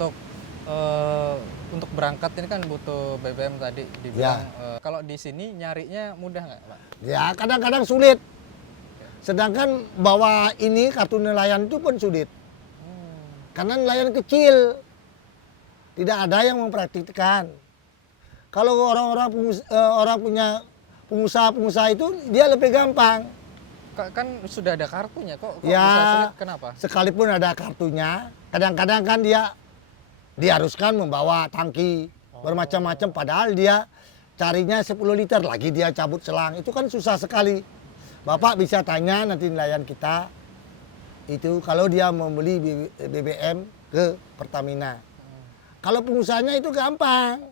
eh, untuk berangkat ini kan butuh BBM tadi dibilang. Kalau di sini nyarinya mudah nggak, Pak? Ya kadang-kadang sulit. Sedangkan bawa ini kartu nelayan itu pun sulit. Karena nelayan kecil. Tidak ada yang mempraktikkan. Kalau orang-orang orang punya pengusaha-pengusaha itu dia lebih gampang. Kan sudah ada kartunya kok bisa Ya, sulit, kenapa? sekalipun ada kartunya, kadang-kadang kan dia diharuskan membawa tangki bermacam-macam. Padahal dia carinya 10 liter, lagi dia cabut selang. Itu kan susah sekali. Bapak bisa tanya nanti nelayan kita, itu kalau dia membeli BBM ke Pertamina. Kalau pengusahanya itu gampang.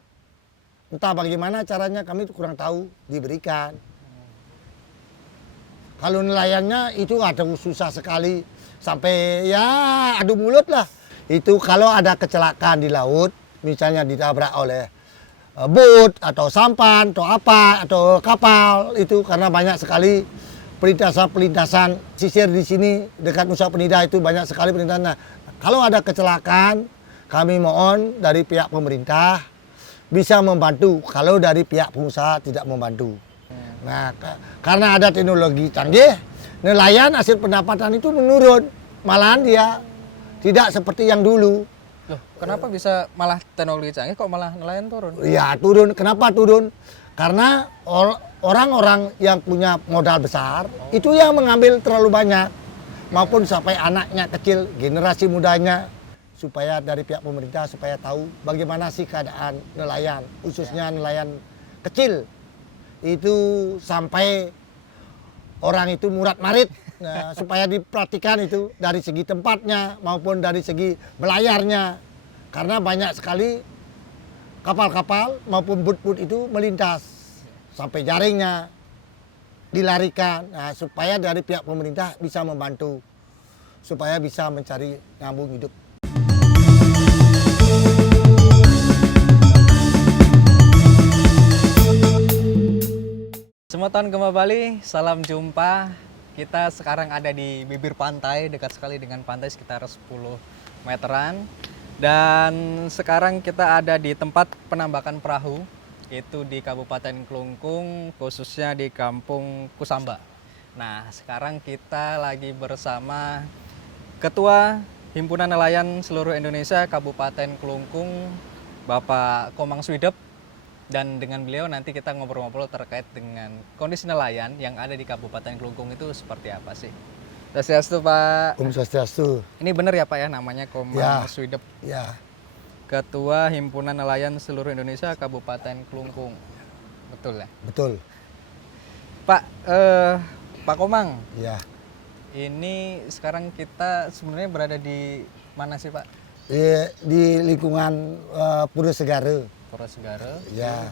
Entah bagaimana caranya kami kurang tahu, diberikan. Kalau nelayannya itu ada susah sekali. Sampai ya adu mulut lah. Itu kalau ada kecelakaan di laut, misalnya ditabrak oleh bot atau sampan atau apa atau kapal, itu karena banyak sekali pelintasan sisir di sini dekat Nusa Penida itu banyak sekali pelintasan. Nah, kalau ada kecelakaan, kami mohon dari pihak pemerintah bisa membantu. Kalau dari pihak pengusaha tidak membantu. Nah, karena ada teknologi canggih, nelayan hasil pendapatan itu menurun. Malahan dia tidak seperti yang dulu. Loh, kenapa bisa malah teknologi canggih kok malah nelayan turun? Ya turun. Kenapa turun? Karena orang-orang yang punya modal besar itu yang mengambil terlalu banyak, maupun sampai anaknya kecil, generasi mudanya, supaya dari pihak pemerintah supaya tahu bagaimana sih keadaan nelayan, khususnya nelayan kecil. Itu sampai orang itu murat-marit, nah, supaya diperhatikan itu dari segi tempatnya maupun dari segi belayarnya. Karena banyak sekali kapal-kapal maupun bot-bot itu melintas sampai jaringnya dilarikan. Nah, supaya dari pihak pemerintah bisa membantu supaya bisa mencari nyambung hidup. Semua tahun Gema Bali, salam jumpa. Kita sekarang ada di bibir pantai, dekat sekali dengan pantai sekitar 10 meteran. Dan sekarang kita ada di tempat penambakan perahu, itu di Kabupaten Klungkung, khususnya di Kampung Kusamba. Nah, sekarang kita lagi bersama Ketua Himpunan Nelayan Seluruh Indonesia Kabupaten Klungkung, Bapak Komang Swidep. Dan dengan beliau nanti kita ngobrol-ngobrol terkait dengan kondisi nelayan yang ada di Kabupaten Klungkung itu seperti apa sih. Swastiastu, Pak. Om Swastiastu. Ini benar ya, Pak, ya, namanya Komang Swidep. Ya. Ketua Himpunan Nelayan Seluruh Indonesia Kabupaten Klungkung. Betul ya? Betul. Pak, Pak Komang. Ya. Ini sekarang kita sebenarnya berada di mana sih, Pak? Di lingkungan Pura Segara. Pura Segara, Ya.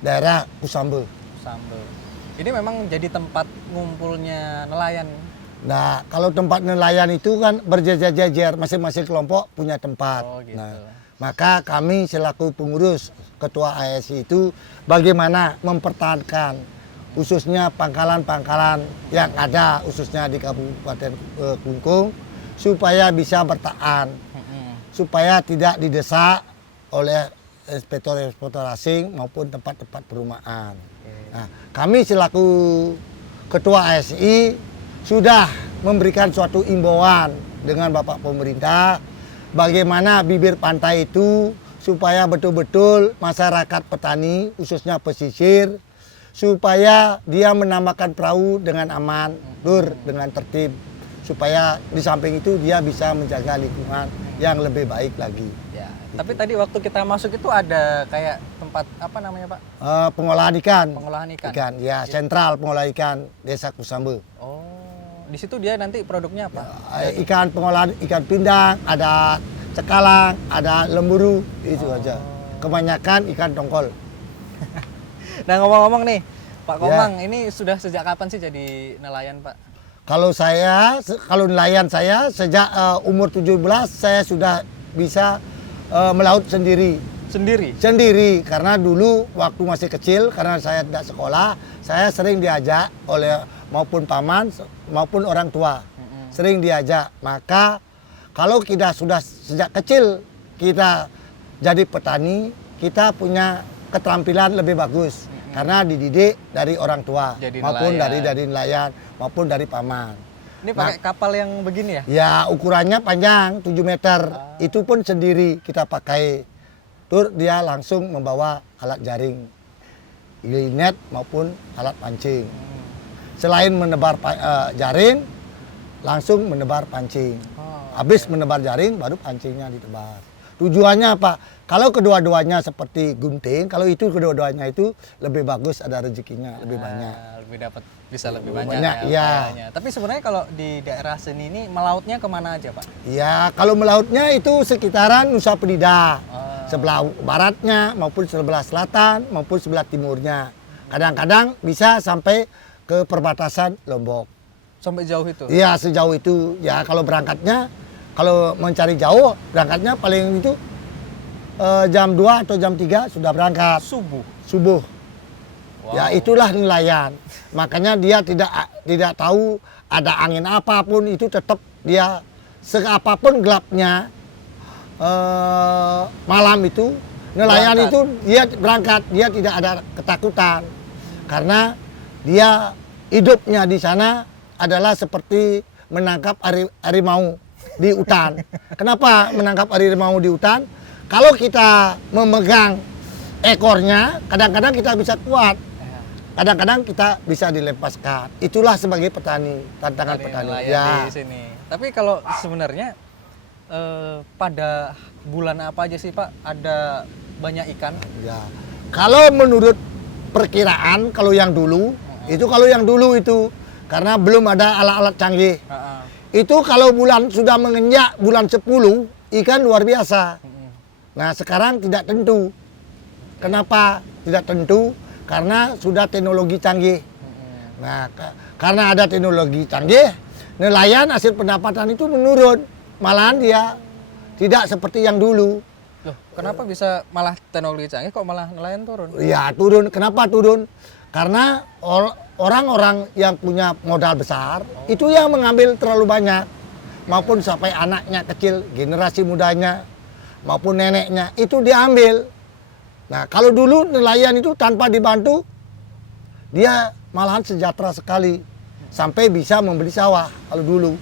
daerah Kusamba. Sambel. Ini memang jadi tempat ngumpulnya nelayan. Nah, kalau tempat nelayan itu kan berjejer-jejer, masing-masing kelompok punya tempat. Oh, gitu. Nah, maka kami selaku pengurus ketua ASI itu bagaimana mempertahankan khususnya pangkalan-pangkalan yang ada khususnya di Kabupaten Klungkung supaya bisa bertahan, supaya tidak didesak oleh inspektor-inspektor asing maupun tempat-tempat perumahan. Nah, kami selaku ketua ASI sudah memberikan suatu imbauan dengan Bapak Pemerintah bagaimana bibir pantai itu supaya betul-betul masyarakat petani khususnya pesisir supaya dia menambahkan perahu dengan aman, dengan tertib, supaya di samping itu dia bisa menjaga lingkungan yang lebih baik lagi. Ya, tapi tadi waktu kita masuk itu ada kayak tempat apa namanya, Pak? Pengolahan ikan. Pengolahan ikan. Ya, sentral pengolahan ikan Desa Kusamba. Oh, di situ dia nanti produknya apa? Ikan pengolahan ikan pindang, ada cekalang, ada lemburu, itu aja. Kebanyakan ikan tongkol. Nah, ngomong-ngomong nih, Pak Komang, ini sudah sejak kapan sih jadi nelayan, Pak? Kalau nelayan saya sejak umur 17 saya sudah bisa melaut sendiri. Sendiri, karena dulu waktu masih kecil, karena saya tidak sekolah, saya sering diajak oleh maupun paman maupun orang tua. Sering diajak. Maka kalau kita sudah sejak kecil kita jadi petani, kita punya keterampilan lebih bagus karena dididik dari orang tua Jadi maupun nelayan. dari nelayan maupun dari paman. Ini pakai kapal yang begini ya? Ya ukurannya panjang 7 meter, itu pun sendiri kita pakai. Tur dia langsung membawa alat jaring, net maupun alat pancing. Selain menebar jaring, langsung menebar pancing. Habis menebar jaring, baru pancingnya ditebar. Tujuannya apa? Kalau kedua-duanya seperti gunting, kalau itu kedua-duanya itu lebih bagus, ada rezekinya lebih banyak. Lebih dapat, bisa lebih Lebih banyak, banyak, ya. iya. upayanya. Tapi sebenarnya kalau di daerah sini ini melautnya kemana aja Pak? Ya, kalau melautnya itu sekitaran Nusa Penida. Oh. Sebelah baratnya maupun sebelah selatan maupun sebelah timurnya. Kadang-kadang bisa sampai ke perbatasan Lombok. Sampai jauh itu? Iya, sejauh itu. Ya, kalau berangkatnya, kalau mencari jauh, berangkatnya paling itu jam 2 atau jam 3 sudah berangkat. Subuh. Wow. Ya, itulah nelayan. Makanya dia tidak tahu ada angin apapun, itu tetap dia seapapun gelapnya malam itu nelayan Berangkat. itu dia berangkat, dia tidak ada ketakutan karena dia hidupnya di sana adalah seperti menangkap harimau di hutan. Kenapa menangkap harimau di hutan? Kalau kita memegang ekornya, kadang-kadang kita bisa kuat, kadang-kadang kita bisa dilepaskan. Itulah sebagai petani, tantangan petani. Nelayan Ya. di sini. Tapi kalau sebenarnya pada bulan apa aja sih Pak ada banyak ikan? Ya. Kalau menurut perkiraan, kalau yang dulu, itu karena belum ada alat-alat canggih. Itu kalau bulan sudah menginjak bulan 10, ikan luar biasa. Nah, sekarang tidak tentu. Kenapa tidak tentu? Karena sudah teknologi canggih. Nah, karena ada teknologi canggih, nelayan hasil pendapatan itu menurun. Malahan dia tidak seperti yang dulu. Loh, kenapa bisa malah teknologi canggih kok malah nelayan turun? Ya turun. Kenapa turun? Karena orang-orang yang punya modal besar itu yang mengambil terlalu banyak, maupun sampai anaknya kecil, generasi mudanya, maupun neneknya itu diambil. Nah, kalau dulu nelayan itu tanpa dibantu, dia malahan sejahtera sekali sampai bisa membeli sawah kalau dulu.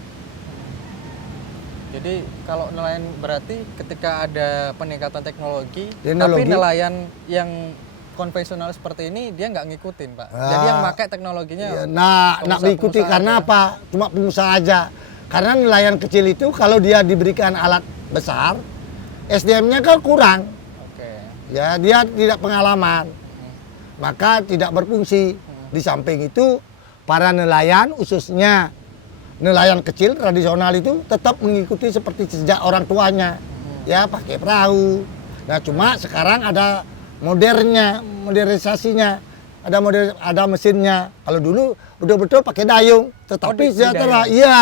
Jadi kalau nelayan berarti ketika ada peningkatan teknologi, tapi Teknologi. nelayan yang konvensional seperti ini dia nggak ngikutin Pak. Ya. Jadi yang pakai teknologinya. Ya, nah, nak mengikuti pengusaha karena aja. apa? Cuma pengusaha aja. Karena nelayan kecil itu kalau dia diberikan alat besar, SDM-nya kan kurang. Oke. Ya, dia tidak pengalaman. Maka tidak berfungsi. Di samping itu, para nelayan khususnya nelayan kecil tradisional itu tetap mengikuti seperti sejak orang tuanya. Ya, pakai perahu. Nah, cuma sekarang ada modernisasinya. Ada mesinnya. Kalau dulu betul-betul pakai dayung, tetapi di sejahtera. dayung. Iya.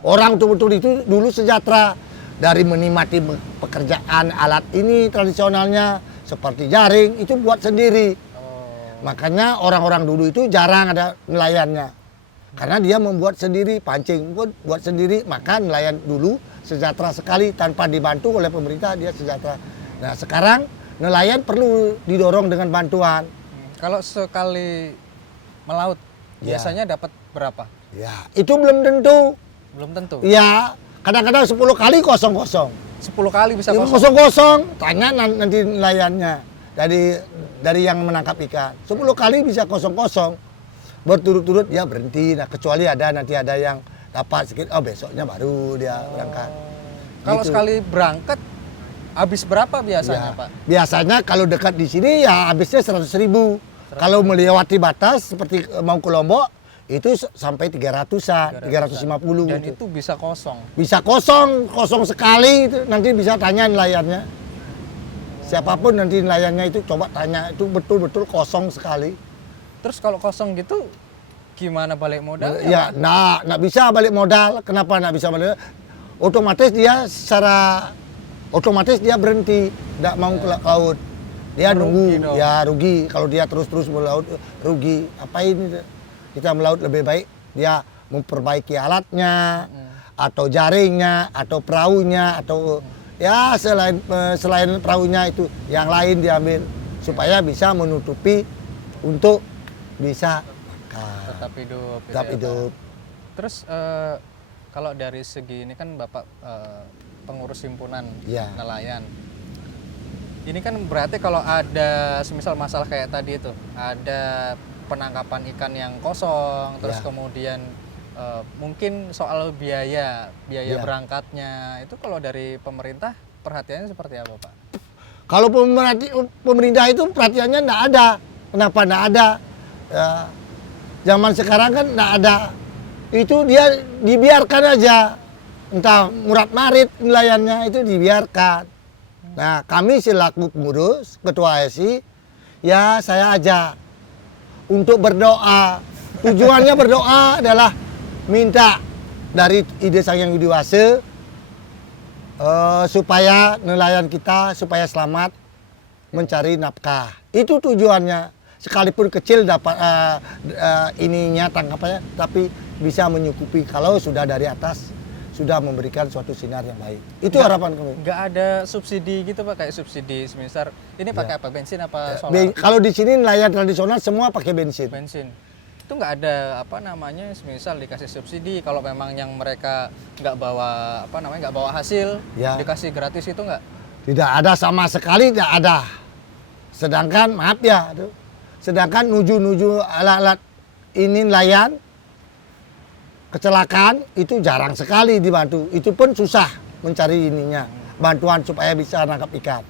Orang betul-betul itu dulu sejahtera dari menikmati pekerjaan alat ini tradisionalnya seperti jaring itu buat sendiri. Makanya orang-orang dulu itu jarang ada nelayannya. Karena dia membuat sendiri, pancing pun buat sendiri, maka nelayan dulu sejahtera sekali tanpa dibantu oleh pemerintah dia sejahtera. Nah, sekarang nelayan perlu didorong dengan bantuan. Kalau sekali melaut Ya. biasanya dapat berapa? Ya, itu belum tentu. Belum tentu. Ya, kadang-kadang 10 kali kosong-kosong. 10 kali bisa Ya, kosong. kosong-kosong, tanya nanti nelayannya dari yang menangkap ikan. 10 kali bisa kosong-kosong. Berturut-turut dia berhenti. Nah, kecuali nanti ada yang dapat sedikit, besoknya baru dia berangkat. Kalau Gitu. sekali berangkat habis berapa biasanya Ya, Pak? biasanya kalau dekat di sini ya habisnya 100.000. Kalau melewati batas seperti mau ke Lombok itu sampai 300-an, 350 Dan gitu. itu bisa kosong. Bisa kosong sekali itu nanti bisa tanya nelayannya. Siapapun nanti nelayannya itu coba tanya itu betul-betul kosong sekali. Terus kalau kosong gitu gimana balik modal? Ya, nggak bisa balik modal. Kenapa nggak bisa balik? Otomatis dia berhenti, nggak mau ke laut. Dia Rugi nunggu, dong. ya rugi. Kalau dia terus-terus melaut, rugi. Apa ini? Kita melaut lebih baik dia memperbaiki alatnya, atau jaringnya, atau perahunya, atau ya selain perahunya itu yang lain diambil supaya bisa menutupi untuk bisa makan, Tetap hidup. gitu tetap ya, Pak. hidup. Terus kalau dari segi ini kan Bapak pengurus himpunan Iya. nelayan. Ini kan berarti kalau ada semisal masalah kayak tadi itu, ada penangkapan ikan yang kosong, terus Iya. kemudian mungkin soal biaya Iya. berangkatnya, itu kalau dari pemerintah perhatiannya seperti apa, Pak? Kalau pemerintah itu perhatiannya enggak ada. Kenapa enggak ada? Ya, zaman sekarang kan enggak ada. Itu dia dibiarkan aja. Entah murad marit nelayannya itu dibiarkan. Nah, kami selaku pengurus, ketua ASI, ya saya ajak untuk berdoa. Tujuannya berdoa adalah minta dari Ide Sang Hyang Widi Wase supaya nelayan kita supaya selamat mencari nafkah. Itu tujuannya. Sekalipun kecil dapat ininya tangkapannya, tapi bisa menyukupi kalau sudah dari atas sudah memberikan suatu sinar yang baik. Itu harapan kami. Nggak ada subsidi gitu, Pak, kayak subsidi semisal ini pakai apa, bensin apa solar? Kalau di sini nelayan tradisional semua pakai bensin. Bensin. Itu nggak ada apa namanya, semisal dikasih subsidi kalau memang yang mereka nggak bawa apa namanya, nggak bawa hasil, Ya. dikasih gratis itu nggak? Tidak ada sama sekali, tidak ada. Sedangkan maaf ya, sedangkan nuju alat-alat ini nelayan kecelakaan itu jarang sekali dibantu. Itu pun susah mencari ininya, bantuan supaya bisa nangkap ikan.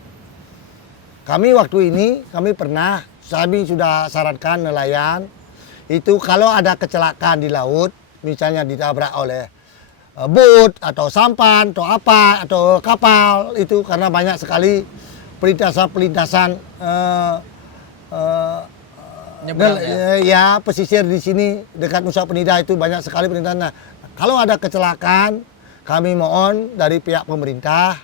Kami waktu ini kami sudah sarankan nelayan itu kalau ada kecelakaan di laut, misalnya ditabrak oleh boot atau sampan atau apa atau kapal, itu karena banyak sekali pelintasan Nyebrang ya? ya pesisir di sini dekat Nusa Penida itu banyak sekali pelintasan. Nah, kalau ada kecelakaan, kami mohon dari pihak pemerintah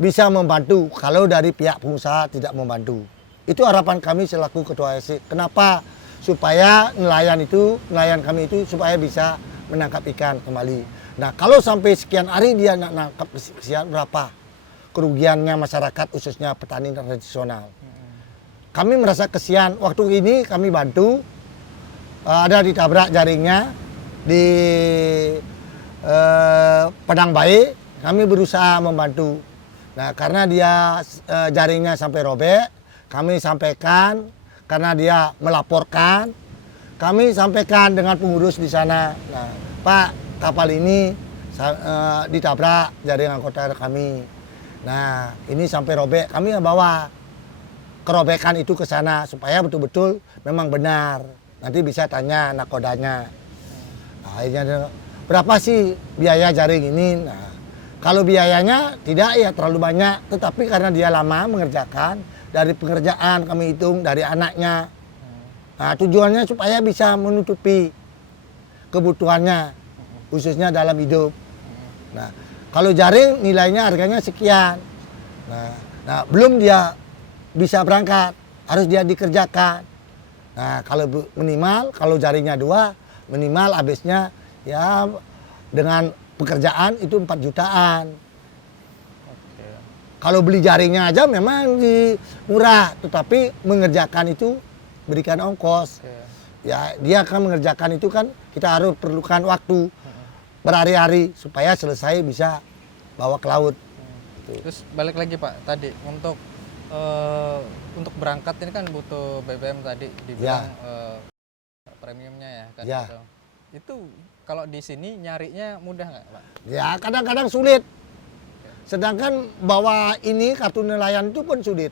bisa membantu. Kalau dari pihak pengusaha tidak membantu, itu harapan kami selaku ketua ASI. Kenapa? Supaya nelayan kami itu supaya bisa menangkap ikan kembali. Nah, kalau sampai sekian hari dia nangkap sekian, berapa kerugiannya masyarakat khususnya petani tradisional. Kami merasa kesian. Waktu ini kami bantu, ada ditabrak jaringnya di Padang Bae, kami berusaha membantu. Nah, karena dia jaringnya sampai robek, kami sampaikan, karena dia melaporkan, kami sampaikan dengan pengurus di sana. Nah, Pak, kapal ini ditabrak jaring anggota kami. Nah, ini sampai robek, kami bawa kerobekan itu ke sana supaya betul-betul memang benar. Nanti bisa tanya nakodanya. Nah, akhirnya berapa sih biaya jaring ini? Nah, kalau biayanya tidak ya terlalu banyak, tetapi karena dia lama mengerjakan, dari pengerjaan kami hitung dari anaknya. Nah, tujuannya supaya bisa menutupi kebutuhannya, khususnya dalam hidup. Nah, kalau jaring nilainya harganya sekian. Nah, belum dia bisa berangkat, harus dia dikerjakan. Nah, kalau jaringnya 2, minimal habisnya ya dengan pekerjaan itu 4 jutaan. Oke. Kalau beli jaringnya aja memang murah, tetapi mengerjakan itu berikan ongkos. Oke. Ya, dia akan mengerjakan itu kan kita harus perlukan waktu berhari-hari supaya selesai bisa bawa ke laut. Terus balik lagi, Pak, tadi untuk berangkat ini kan butuh BBM tadi dibilang premiumnya ya kan Ya. gitu. Itu kalau di sini nyarinya mudah nggak, Pak? Ya, kadang-kadang sulit. Sedangkan bawa ini kartu nelayan itu pun sulit.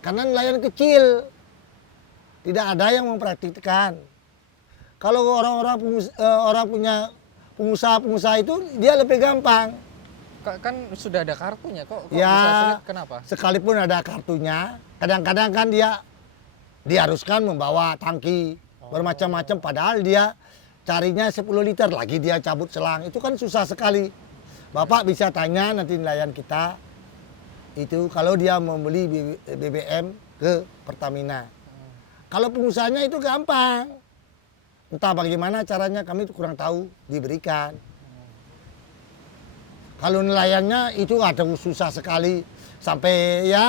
Karena nelayan kecil. Tidak ada yang mempraktikkan. Kalau orang punya pengusaha itu dia lebih gampang. Kan sudah ada kartunya kok bisa Ya, sulit, kenapa? sekalipun ada kartunya, kadang-kadang kan dia diharuskan membawa tangki bermacam-macam, padahal dia carinya 10 liter lagi dia cabut selang. Itu kan susah sekali. Bapak bisa tanya nanti nelayan kita itu kalau dia membeli BBM ke Pertamina. Kalau pengusahanya itu gampang. Entah bagaimana caranya, kami kurang tahu, diberikan. Kalau nelayannya itu ada susah sekali. Sampai ya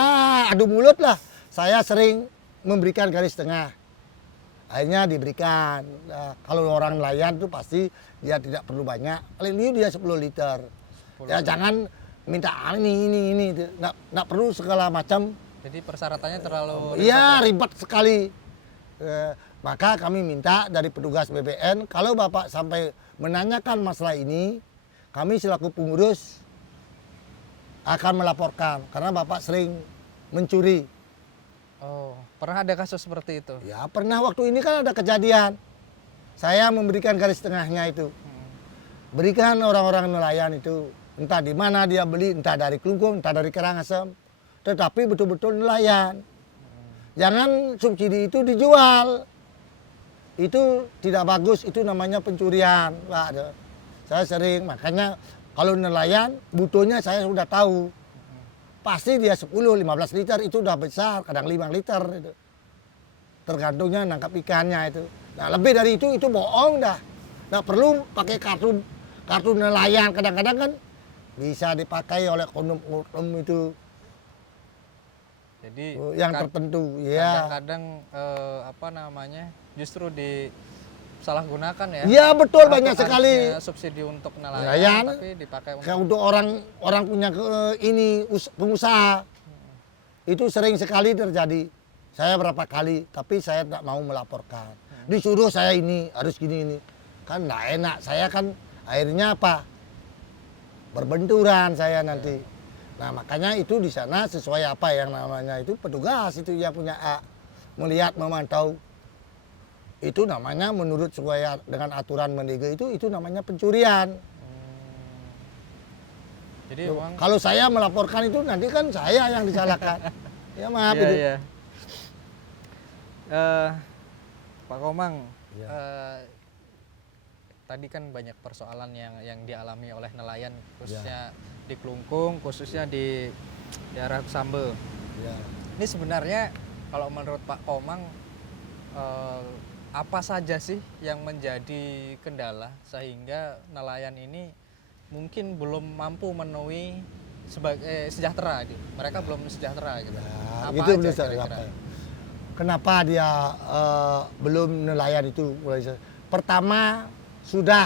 adu mulut lah. Saya sering memberikan garis tengah. Akhirnya diberikan. Nah, kalau orang nelayan tuh pasti dia tidak perlu banyak. Paling dia 10 liter. Ya jangan minta ini. Nggak perlu segala macam. Jadi persyaratannya terlalu Iya ribet sekali. Maka kami minta dari petugas BBN, kalau Bapak sampai menanyakan masalah ini, kami selaku pengurus akan melaporkan karena Bapak sering mencuri. Oh, pernah ada kasus seperti itu? Ya pernah, waktu ini kan ada kejadian. Saya memberikan garis tengahnya itu. Berikan orang-orang nelayan itu, entah di mana dia beli, entah dari Klungkung, entah dari Karangasem, tetapi betul-betul nelayan. Jangan subsidi itu dijual. Itu tidak bagus, itu namanya pencurian, Pak. Saya sering, makanya kalau nelayan butuhnya saya sudah tahu. Pasti dia 10-15 liter itu udah besar, kadang 5 liter itu. Tergantungnya nangkap ikannya itu. Nah, lebih dari itu bohong dah. Nggak perlu pakai kartu nelayan, kadang-kadang kan bisa dipakai oleh oknum itu. Jadi yang tertentu, ya. Kadang-kadang apa namanya, justru disalahgunakan ya. Iya betul, Apa banyak sekali. Subsidi untuk nelayan, tapi dipakai untuk orang punya pengusaha. Itu sering sekali terjadi. Saya berapa kali, tapi saya tidak mau melaporkan. Disuruh saya ini harus gini ini, kan nggak enak. Saya kan akhirnya apa? Berbenturan saya nanti. Nah makanya itu di sana sesuai apa yang namanya itu petugas itu yang punya hak melihat, memantau. Itu namanya menurut sesuai dengan aturan Mendagri itu namanya pencurian. Jadi kalau saya melaporkan itu nanti kan saya yang disalahkan. Ya maaf itu. Iya. Pak Komang, tadi kan banyak persoalan yang dialami oleh nelayan, khususnya di Klungkung, khususnya di daerah Sambe. Ya. Ini sebenarnya kalau menurut Pak Komang, apa saja sih yang menjadi kendala sehingga nelayan ini mungkin belum mampu memenuhi sebagai sejahtera gitu. Mereka belum sejahtera gitu. Ya, Apa itu aja benar, kira-kira? Kenapa dia belum nelayan itu? Pertama sudah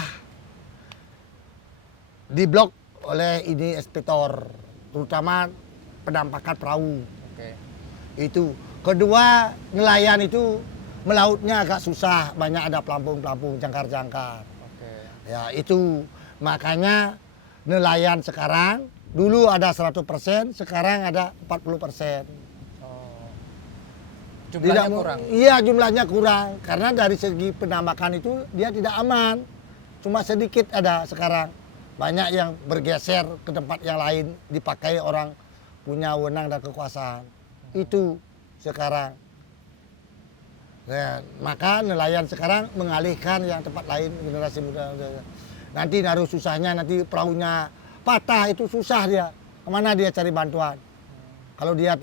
diblok oleh ini inspektor, terutama penampakan perahu. Oke. Itu. Kedua, nelayan itu melautnya agak susah, banyak ada pelampung-pelampung jangkar-jangkar. Oke. Ya, itu. Makanya nelayan sekarang dulu ada 100%, sekarang ada 40%. Oh. Jumlahnya kurang. Iya, jumlahnya kurang karena dari segi penambakan itu dia tidak aman. Cuma sedikit ada sekarang. Banyak yang bergeser ke tempat yang lain, dipakai orang punya wewenang dan kekuasaan. Itu sekarang. Nah, maka nelayan sekarang mengalihkan yang tempat lain, generasi muda. Nanti naruh susahnya, nanti perahunya patah, itu susah dia. Kemana dia cari bantuan? Kalau dia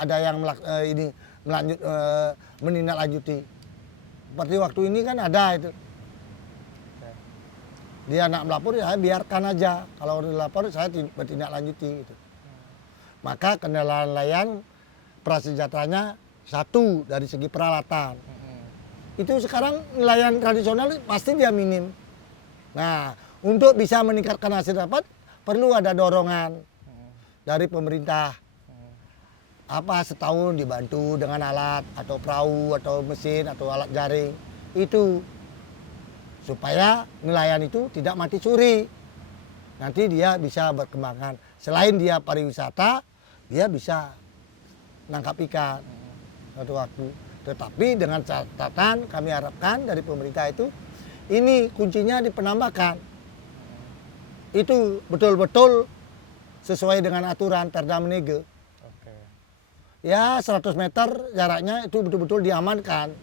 ada yang menindaklanjuti. Seperti waktu ini kan ada itu. Dia nak melapor, ya saya biarkan aja. Kalau dilapor saya bertindak lanjuti. Gitu. Maka kendala nelayan prasejahteranya satu dari segi peralatan. Itu sekarang nelayan tradisional pasti dia minim. Nah, untuk bisa meningkatkan hasil dapat perlu ada dorongan dari pemerintah. Apa setahun dibantu dengan alat atau perahu atau mesin atau alat jaring. Itu supaya nelayan itu tidak mati suri. Nanti dia bisa berkembangkan. Selain dia pariwisata, dia bisa nangkap ikan suatu waktu. Tetapi dengan catatan kami harapkan dari pemerintah itu, ini kuncinya di penambakan. Itu betul-betul sesuai dengan aturan Perda Mendagri. Ya 100 meter jaraknya itu betul-betul diamankan.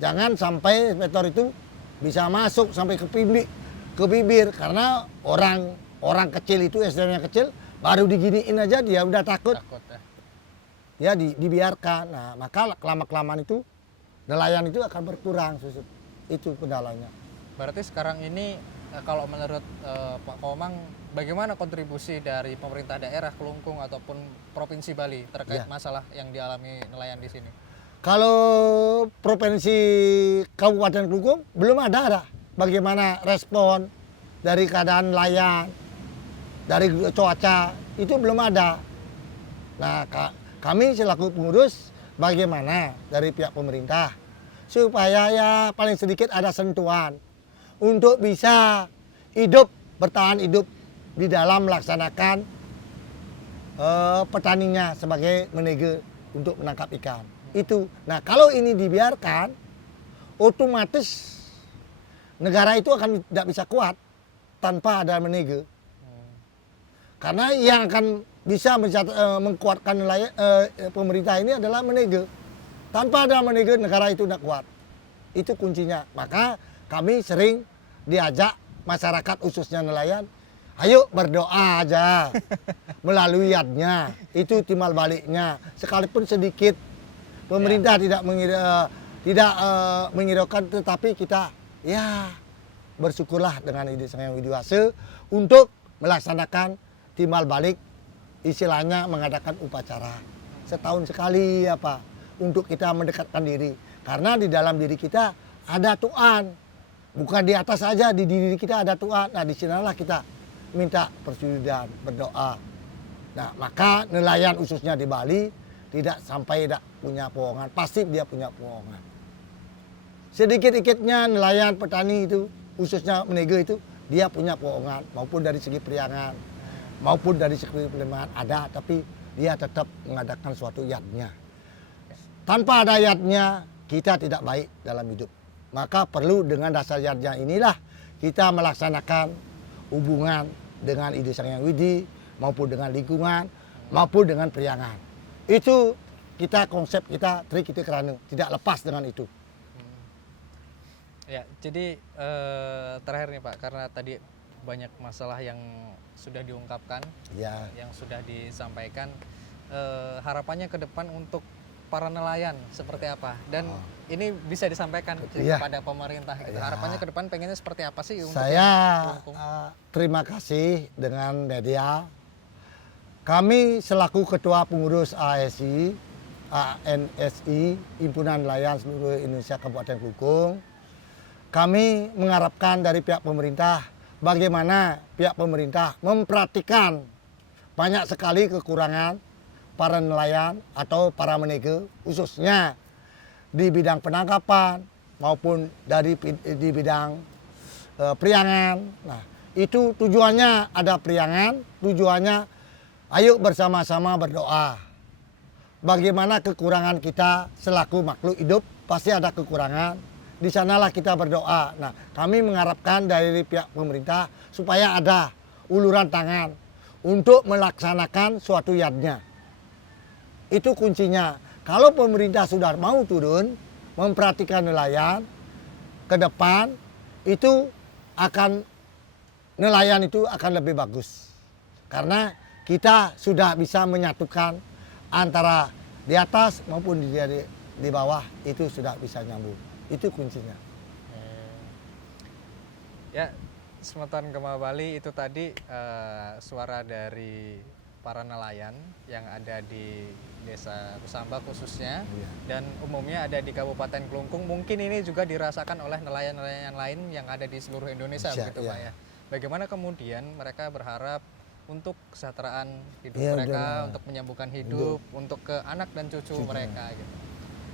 Jangan sampai meter itu bisa masuk sampai ke bibir karena orang kecil itu SDM-nya kecil baru diginiin aja dia udah takut ya dibiarkan. Nah maka kelamaan itu nelayan itu akan berkurang, itu kendalanya. Berarti sekarang ini kalau menurut Pak Komang, bagaimana kontribusi dari pemerintah daerah Kelungkung ataupun Provinsi Bali terkait Ya. masalah yang dialami nelayan di sini? Kalau Provinsi Kabupaten Kelungkung belum ada. Bagaimana respon dari keadaan nelayan, dari cuaca, itu belum ada. Nah, kami selaku pengurus, bagaimana dari pihak pemerintah supaya ya paling sedikit ada sentuhan untuk bisa bertahan hidup di dalam melaksanakan petaninya sebagai menege untuk menangkap ikan. Itu. Nah, kalau ini dibiarkan, otomatis negara itu akan tidak bisa kuat tanpa ada menege. Karena yang akan bisa mengkuatkan pemerintah ini adalah menege. Tanpa ada menege, negara itu tidak kuat. Itu kuncinya. Maka kami sering diajak masyarakat khususnya nelayan, ayo berdoa aja melalui yadnya, itu timbal baliknya. Sekalipun sedikit, pemerintah tidak menghiraukan, tetapi kita ya bersyukurlah dengan ide Sang Hyang Widi Wase untuk melaksanakan timbal balik, istilahnya mengadakan upacara setahun sekali apa untuk kita mendekatkan diri. Karena di dalam diri kita ada Tuhan. Bukan di atas saja, di diri kita ada Tuhan. Nah, di sanalah kita minta persujudan, berdoa. Nah, maka nelayan khususnya di Bali tidak sampai tidak punya bohongan. Pasti dia punya bohongan. Sedikit-sedikitnya nelayan petani itu, khususnya menege itu, dia punya bohongan. Maupun dari segi periangan, maupun dari segi pelemahan ada, tapi dia tetap mengadakan suatu yadnya. Tanpa ada yadnya, kita tidak baik dalam hidup. Maka perlu dengan dasar yadnya inilah kita melaksanakan hubungan dengan ide Sang Hyang Widi, maupun dengan lingkungan, maupun dengan periangan. Itu kita konsep kita, trik kita kerana tidak lepas dengan itu. Ya, jadi terakhir nih Pak, karena tadi banyak masalah yang sudah diungkapkan, Ya, yang sudah disampaikan, harapannya ke depan untuk para nelayan seperti apa? Dan ini bisa disampaikan Iya. kepada pemerintah. Gitu. Ya. Harapannya ke depan pengennya seperti apa sih untuk saya yang Kelungkung? terima kasih dengan media. Kami selaku Ketua Pengurus ASI, ANSI, Himpunan Nelayan Seluruh Indonesia Kabupaten Kelungkung, kami mengharapkan dari pihak pemerintah bagaimana pihak pemerintah memperhatikan banyak sekali kekurangan para nelayan atau para menege, khususnya di bidang penangkapan maupun di bidang periangan. Nah, itu tujuannya ada periangan, tujuannya ayo bersama-sama berdoa. Bagaimana kekurangan kita selaku makhluk hidup, pasti ada kekurangan. Di sanalah kita berdoa. Nah, kami mengharapkan dari pihak pemerintah supaya ada uluran tangan untuk melaksanakan suatu yadnya. Itu kuncinya. Kalau pemerintah sudah mau turun, memperhatikan nelayan, ke depan itu nelayan itu akan lebih bagus. Karena kita sudah bisa menyatukan antara di atas maupun di bawah, itu sudah bisa nyambung. Itu kuncinya. Ya, Semeton Gema Bali itu tadi suara dari para nelayan yang ada di Desa Rusamba khususnya, dan umumnya ada di Kabupaten Kelungkung. Mungkin ini juga dirasakan oleh nelayan-nelayan lain yang ada di seluruh Indonesia, begitu Pak ya. Bagaimana kemudian mereka berharap untuk kesejahteraan hidup mereka, untuk menyambungkan hidup, untuk ke anak dan cucu mereka gitu.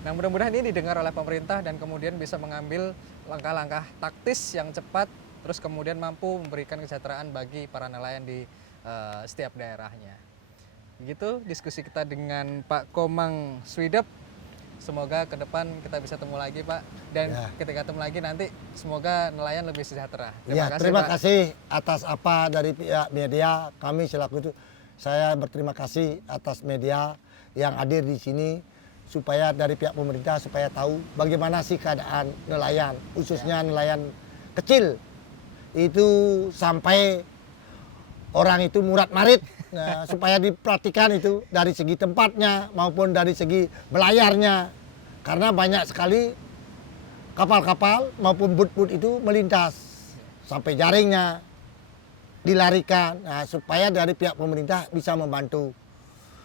Nah, mudah-mudahan ini didengar oleh pemerintah dan kemudian bisa mengambil langkah-langkah taktis yang cepat, terus kemudian mampu memberikan kesejahteraan bagi para nelayan di setiap daerahnya. Begitu diskusi kita dengan Pak Komang Swidep. Semoga ke depan kita bisa temu lagi Pak. Dan ketika ketemu lagi nanti semoga nelayan lebih sejahtera. Terima kasih atas apa dari pihak media. Kami selaku itu, saya berterima kasih atas media yang hadir di sini. Supaya dari pihak pemerintah supaya tahu bagaimana sih keadaan nelayan. Khususnya nelayan kecil. Itu sampai orang itu murat-marit. Nah, supaya diperhatikan itu dari segi tempatnya maupun dari segi belayarnya. Karena banyak sekali kapal-kapal maupun boot-boot itu melintas. sampai jaringnya dilarikan, nah, supaya dari pihak pemerintah bisa membantu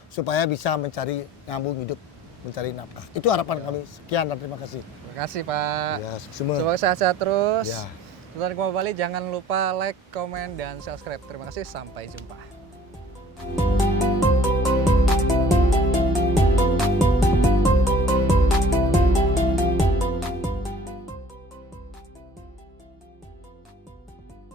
supaya bisa mencari nyambung hidup, mencari nafkah. Itu harapan kami. Sekian dan terima kasih. Terima kasih Pak. Ya, semua. Semoga sehat-sehat terus. Ya. Setelah kembali jangan lupa like, komen, dan subscribe. Terima kasih, sampai jumpa.